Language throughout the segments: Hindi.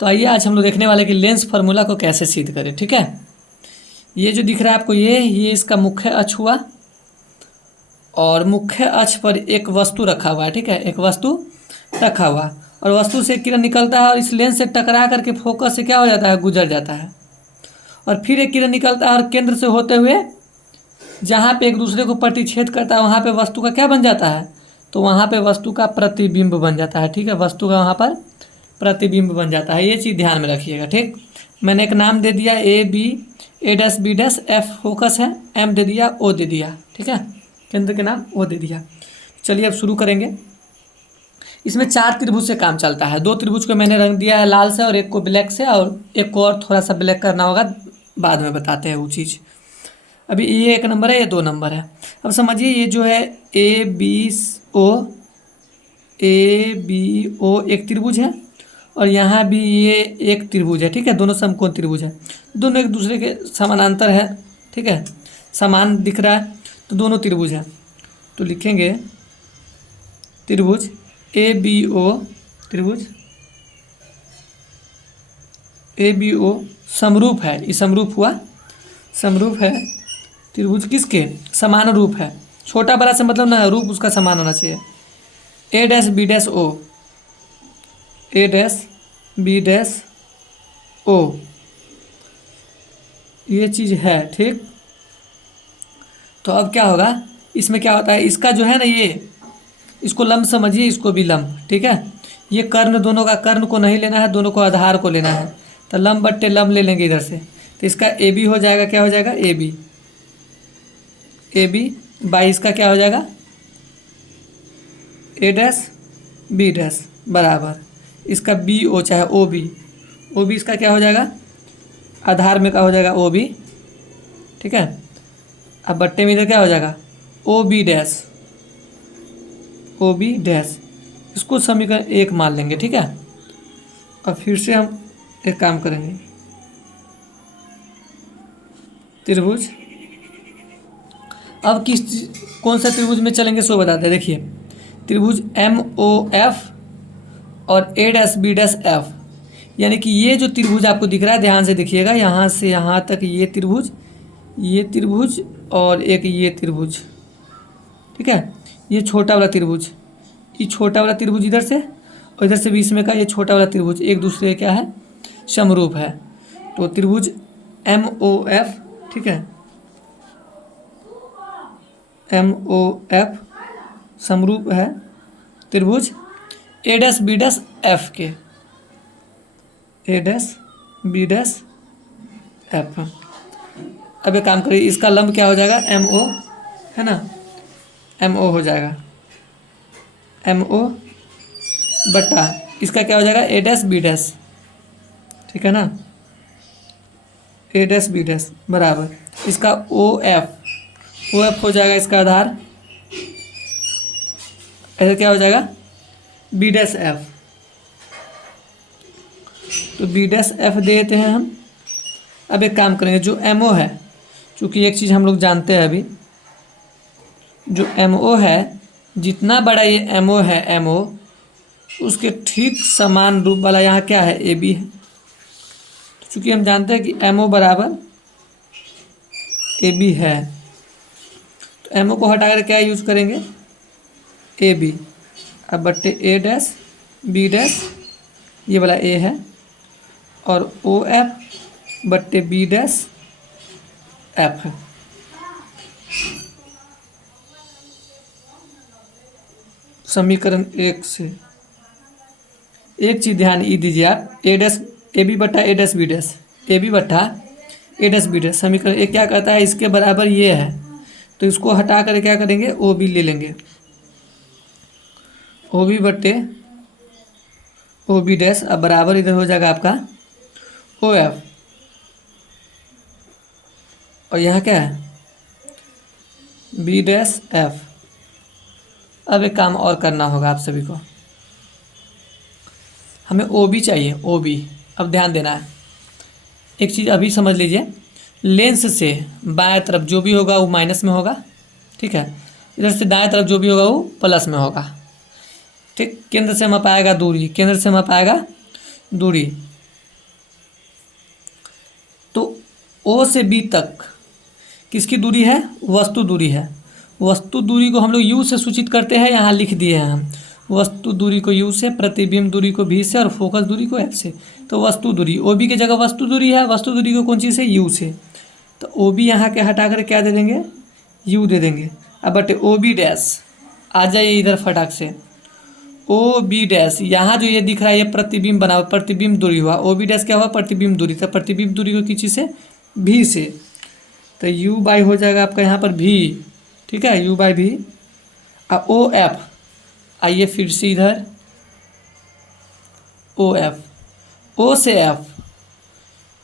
तो आइए आज हम लोग देखने वाले कि लेंस फार्मूला को कैसे सिद्ध करें। ठीक है, ये जो दिख रहा है आपको ये इसका मुख्य अक्ष हुआ और मुख्य अक्ष पर एक वस्तु रखा हुआ है। ठीक है, एक वस्तु रखा हुआ और वस्तु से किरण निकलता है और इस लेंस से टकरा करके फोकस से क्या हो जाता है, गुजर जाता है। और फिर एक किरण निकलता है और केंद्र से होते हुए जहाँ पे एक दूसरे को प्रतिच्छेद करता है वहाँ पे वस्तु का क्या बन जाता है, तो वहाँ पे वस्तु का प्रतिबिंब बन जाता है। ठीक है, वस्तु का वहाँ पर प्रतिबिंब बन जाता है। ये चीज़ ध्यान में रखिएगा। ठीक, मैंने एक नाम दे दिया A F फोकस है, M दे दिया, O दे दिया। ठीक है, केंद्र के नाम O दे दिया। चलिए अब शुरू करेंगे। इसमें 4 त्रिभुज से काम चलता है। 2 त्रिभुज को मैंने रंग दिया है लाल से और एक को ब्लैक से, और एक को और थोड़ा सा ब्लैक करना होगा, बाद में बताते हैं वो चीज़। अभी ये 1 नंबर है, ये 2 नंबर है। अब समझिए ये जो है ए बी ओ एक त्रिभुज है और यहाँ भी ये एक त्रिभुज है। ठीक है, दोनों समकोण त्रिभुज है, दोनों एक दूसरे के समानांतर है। ठीक है, समान दिख रहा है तो दोनों त्रिभुज है। तो लिखेंगे त्रिभुज ए बी ओ, त्रिभुज ए बी ओ समरूप है। ये समरूप हुआ, समरूप है त्रिभुज किसके, समान रूप है। छोटा बड़ा से मतलब ना, रूप उसका समान होना चाहिए। ए डैश बी डैश ओ, ए डैश बी डैश ओ, ये चीज़ है। ठीक, तो अब क्या होगा, इसमें क्या होता है, इसका जो है ना ये, इसको लंब समझिए, इसको भी लंब। ठीक है, ये कर्ण, दोनों का कर्ण को नहीं लेना है, दोनों को आधार को लेना है। तो लंब बट्टे लंब ले लेंगे इधर से, तो इसका ए बी हो जाएगा, क्या हो जाएगा, ए बी बाई इसका क्या हो जाएगा, ए डैश बी डैश बराबर इसका बी ओ चाहे ओ बी इसका क्या हो जाएगा, आधार में क्या हो जाएगा, ओ बी। ठीक है, अब बट्टे में इधर क्या हो जाएगा, ओ बी डैश, इसको समीकरण 1 मान लेंगे। ठीक है, और फिर से हम एक काम करेंगे, त्रिभुज, अब कौन सा त्रिभुज में चलेंगे सो बताते हैं। देखिए त्रिभुज एम ओ एफ और ए डैश बी डैश एफ, यानी कि ये जो त्रिभुज आपको दिख रहा है, ध्यान से देखिएगा, यहाँ से यहाँ तक ये त्रिभुज और एक ये त्रिभुज। ठीक है, ये छोटा वाला त्रिभुज, ये छोटा वाला त्रिभुज इधर से और इधर से बीच में का ये छोटा वाला त्रिभुज एक दूसरे क्या है, समरूप है। तो त्रिभुज एम ओ एफ, ठीक है, एम ओ एफ समरूप है त्रिभुज ए डैश बी डैश एफ के, ए डैश बी डैश एफ। अब एक काम करिए, इसका लंब क्या हो जाएगा, एम ओ, है ना, एम ओ हो जाएगा, एम ओ बटा इसका क्या हो जाएगा, ए डैश बी डैश। ठीक है ना, ए डैश बी डैश बराबर इसका ओ एफ हो जाएगा, इसका आधार ऐसे क्या हो जाएगा, बी डैश एफ। तो बी डैश एफ देते हैं हम। अब एक काम करेंगे, जो एम ओ है, चूँकि एक चीज़ हम लोग जानते हैं अभी, जो एम ओ है, जितना बड़ा ये एम ओ है, एम ओ उसके ठीक समान रूप वाला यहाँ क्या है, ए बी है। तो चूँकि हम जानते हैं कि एम ओ बराबर ए बी है, तो एम ओ को हटाकर क्या यूज करेंगे, ए बी। अब बट्टे ए डैश बी डैश, ये वाला ए है, और ओ एफ बट्टे बी डैश एफ है। समीकरण 1 से एक चीज़ ध्यान ई दीजिए आप, ए डैश ए बी बट्टा A dash B dash, A B बट्टा ए डैश बी डैश, समीकरण 1 क्या कहता है, इसके बराबर ये है, तो इसको हटा कर क्या करेंगे, ओ बी ले लेंगे, ओ बी बट्टे ओ बी डैश। अब बराबर इधर हो जाएगा आपका ओ एफ, और यहाँ क्या है, बी डैश एफ। अब एक काम और करना होगा आप सभी को, हमें ओ बी चाहिए, ओ बी। अब ध्यान देना है, एक चीज़ अभी समझ लीजिए, लेंस से बाएं तरफ जो भी होगा वो माइनस में होगा। ठीक है, इधर से दाएं तरफ जो भी होगा वो प्लस में होगा। ठीक, केंद्र से मापा आएगा दूरी, केंद्र से मापा आएगा दूरी, ओ से बी तक किसकी दूरी है? वस्तु दूरी है। वस्तु दूरी को हम लोग यू से सूचित करते हैं, यहाँ लिख दिए हैं हम। वस्तु दूरी को यू से, प्रतिबिंब दूरी को भी से और फोकस दूरी को एफ से। तो वस्तु दूरी ओ बी की जगह वस्तु दूरी है, वस्तु दूरी को कौन चीज़ से? यू से। तो ओ बी यहाँ के हटा कर क्या दे देंगे? यू दे देंगे। अब बटे ओ बी डैश, आ जाइए इधर फटाक से। ओ बी डैश, यहाँ जो ये दिख रहा है ये प्रतिबिंब बना हुआ, प्रतिबिंब दूरी हुआ। ओ बी डैश क्या हुआ? प्रतिबिंब दूरी। तो प्रतिबिंब दूरी को किसी से? भी से। तो u बाई हो जाएगा आपका यहाँ पर v, ठीक है, u बाई भी। अब ओ एफ, आइए फिर से इधर ओ एफ, ओ से एफ,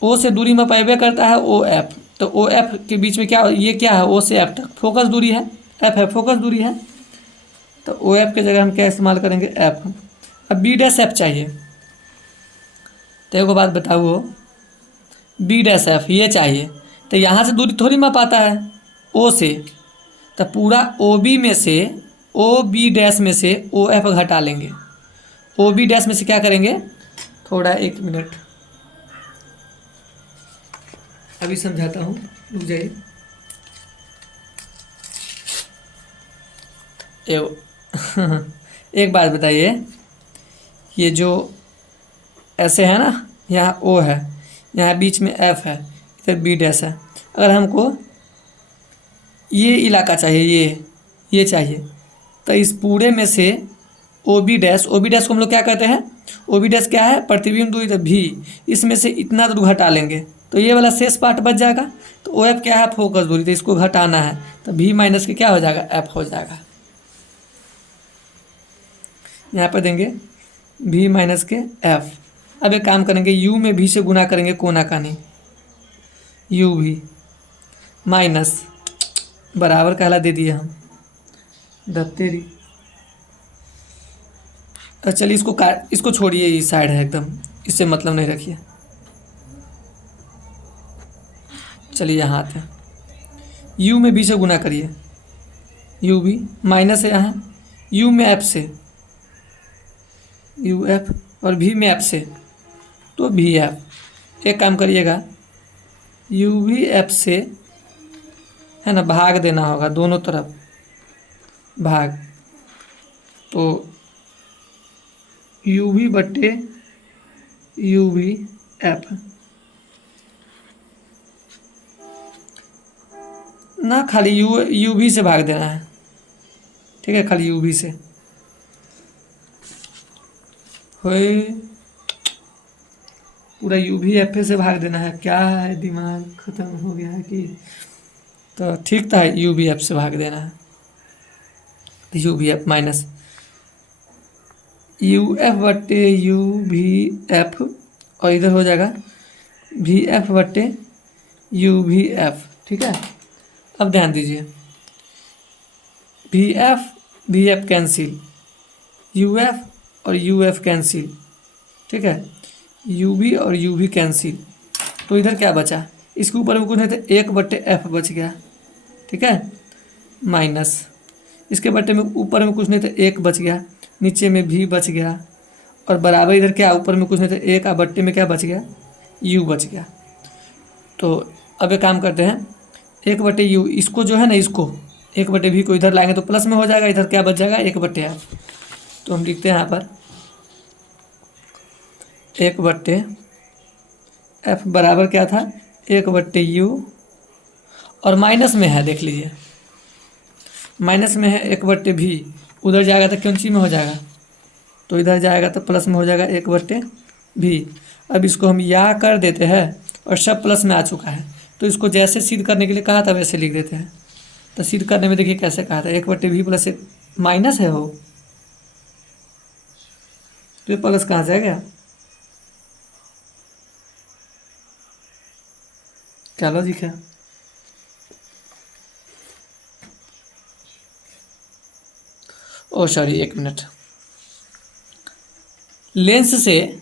ओ से दूरी में पाइबे करता है ओ एफ। तो ओ एफ के बीच में क्या, ये क्या है? ओ से एफ तक फोकस दूरी है, एफ है फोकस दूरी है। तो ओ एफ के जगह हम क्या इस्तेमाल करेंगे? एफ। अब बी डैश एफ चाहिए, तो एक बात बताओ, बी डैश एफ ये चाहिए, तो यहाँ से दूरी थोड़ी माप आता है ओ से। तो पूरा ओ बी में से, ओ बी डैश में से ओ एफ घटा लेंगे। ओ बी डैश में से क्या करेंगे? थोड़ा 1 मिनट अभी समझाता हूँ, रुक जाइए। एक बात बताइए, ये जो ऐसे है ना, यहाँ ओ है, यहाँ बीच में एफ है, इधर बी डैश है। अगर हमको ये इलाका चाहिए, ये चाहिए, तो इस पूरे में से ओ बी डैश को हम लोग क्या कहते हैं? ओ बी डैश क्या है? प्रतिबिंब दूरी, तो भी इसमें से इतना दूर घटा लेंगे तो ये वाला शेष पार्ट बच जाएगा। तो ओ एफ क्या है? फोकस दूरी, तो इसको घटाना है, तो भी माइनस के क्या हो जाएगा? एफ हो जाएगा। यहाँ पर देंगे भी माइनस के एफ। अब एक काम करेंगे, यू में भी से गुना करेंगे कोना कानी, यू भी माइनस बराबर कहला दे दिए हम दत्तेरी। चलिए इसको छोड़िए, इस साइड है एकदम, इससे मतलब नहीं रखिए। चलिए यहाँ आते हैं, यू में बी से गुना करिए, यू भी माइनस है यहाँ, यू में एफ से, यू एफ और भी में एफ से, तो भी एफ। एक काम करिएगा, यू भी एफ से है ना, भाग देना होगा दोनों तरफ, भाग। तो यू भी बट्टे यू भी एफ ना, खाली यू भी से भाग देना है, ठीक है, खाली यू भी से होए, पूरा यू भी एफ से भाग देना है। क्या है, दिमाग खत्म हो गया है कि? तो ठीक था, यू भी एफ से भाग देना है, यू भी एफ माइनस यू एफ बट्टे यू भी एफ, और इधर हो जाएगा भी एफ बट्टे यू भी एफ, ठीक है। अब ध्यान दीजिए, भी एफ कैंसिल, यू एफ और यू एफ कैंसिल, ठीक है, यू भी और यू भी कैंसिल। तो इधर क्या बचा? इसके ऊपर में कुछ नहीं था, 1/f बच गया, ठीक है, माइनस इसके बट्टे में ऊपर में कुछ नहीं था, 1 बच गया, नीचे में भी बच गया, और बराबर इधर क्या, ऊपर में कुछ नहीं था, 1 और बट्टे में क्या बच गया? u बच गया। तो अब एक काम करते हैं, 1/u इसको जो है ना, इसको 1/v को इधर लाएंगे तो प्लस में हो जाएगा, इधर क्या बच जाएगा? 1/f। तो हम लिखते हैं यहाँ पर 1/f बराबर क्या था? 1/u, और माइनस में है, देख लीजिए माइनस में है 1/v, उधर जाएगा तो कौन सी में हो जाएगा? तो इधर जाएगा तो प्लस में हो जाएगा 1/v। अब इसको हम या कर देते हैं, और सब प्लस में आ चुका है, तो इसको जैसे सिद्ध करने के लिए कहा था वैसे लिख देते हैं। तो सिद्ध करने में देखिए कैसे कहा था, 1/v प्लस 1 माइनस है हो, तो ये प्लस कहाँ से आ गया? क्या लॉजिक है? ओ सॉरी, 1 मिनट। लेंस से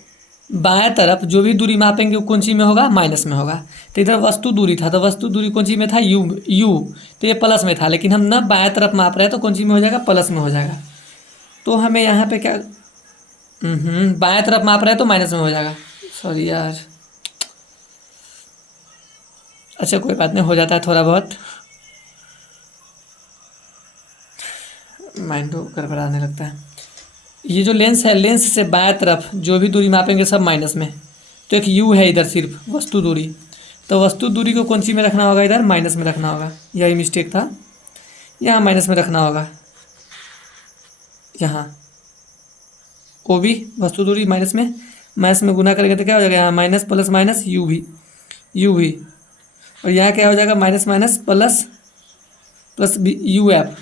बाएं तरफ जो भी दूरी मापेंगे वो कौन सी में होगा? माइनस में होगा। तो इधर वस्तु दूरी था, तो वस्तु दूरी कौन सी में था? यू, तो ये प्लस में था, लेकिन हम न बाएं तरफ माप रहे हैं तो कौन सी में हो जाएगा? प्लस में हो जाएगा। तो हमें यहाँ पे क्या, बाएं तरफ माप रहे हैं तो माइनस में हो जाएगा। सॉरी यार, अच्छा कोई बात नहीं, हो जाता है थोड़ा बहुत, माइंड तो गड़बड़ाने लगता है। ये जो लेंस है, लेंस से बाएं तरफ जो भी दूरी मापेंगे सब माइनस में। तो एक यू है इधर सिर्फ वस्तु दूरी, तो वस्तु दूरी को कौन सी में रखना होगा, इधर माइनस में रखना होगा। यही मिस्टेक था, यहाँ माइनस में रखना होगा। यहाँ ओ भी वस्तु दूरी माइनस में गुना करेंगे तो क्या हो जाएगा, यहाँ माइनस प्लस माइनस यू भी, और यहाँ क्या हो जाएगा minus minus plus plus B U F.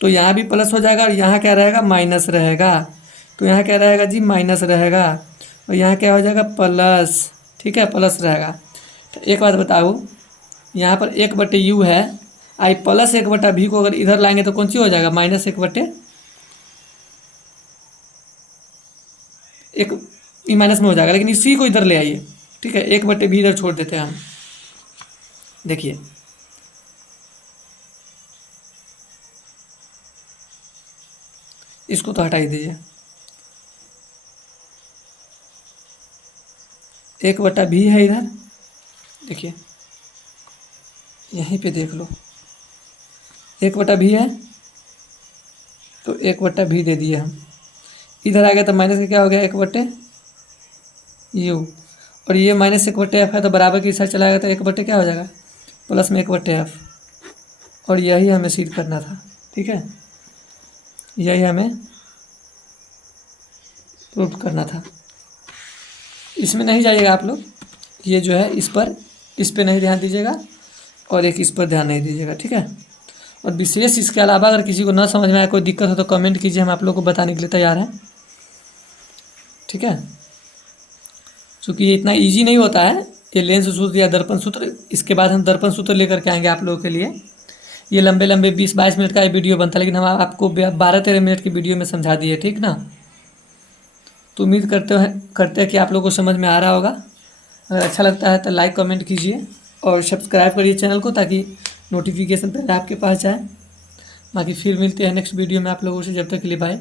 तो यहाँ भी प्लस हो जाएगा और यहाँ क्या रहेगा, माइनस रहेगा। तो यहाँ क्या रहेगा जी, माइनस रहेगा, और यहाँ क्या हो जाएगा, प्लस। ठीक है, प्लस रहेगा। तो एक बात बताओ, यहाँ पर 1/u है, आई प्लस 1/v को अगर इधर लाएंगे तो कौन सी हो जाएगा, माइनस 1/, एक माइनस में हो जाएगा, लेकिन इसी को इधर ले आइए। ठीक है, 1/v इधर छोड़ देते हैं हम। देखिए इसको तो हटा ही दीजिए, 1/v है इधर। देखिए यहीं पे देख लो, 1/v है, तो 1/v दे दिए हम। इधर आ गया तो माइनस का क्या हो गया, 1/u, और ये माइनस 1/f है तो बराबर की साइड चला गया तो 1/ क्या हो जाएगा, प्लस में 1/f। और यही हमें सिद्ध करना था। ठीक है, यही हमें प्रूव करना था। इसमें नहीं जाइएगा आप लोग, ये जो है इस पर नहीं ध्यान दीजिएगा, और एक इस पर ध्यान नहीं दीजिएगा। ठीक है, और विशेष इसके अलावा अगर किसी को ना समझ में आए, कोई दिक्कत हो तो कमेंट कीजिए, हम आप लोग को बताने के लिए तैयार हैं। ठीक है, क्योंकि ये इतना इजी नहीं होता है, ये लेंस सूत्र या दर्पण सूत्र। इसके बाद हम दर्पण सूत्र लेकर के आएंगे आप लोगों के लिए। ये लंबे लंबे 20-22 मिनट का ये वीडियो बनता है, लेकिन हम आपको 12-13 मिनट की वीडियो में समझा दिए। ठीक ना, तो उम्मीद करते हैं कि आप लोगों को समझ में आ रहा होगा। अगर अच्छा लगता है तो लाइक कमेंट कीजिए और सब्सक्राइब करिए चैनल को, ताकि नोटिफिकेशन पहले आपके पास जाए। बाकी फिर मिलते हैं नेक्स्ट वीडियो में आप लोगों से, जब तक के लिए बाय।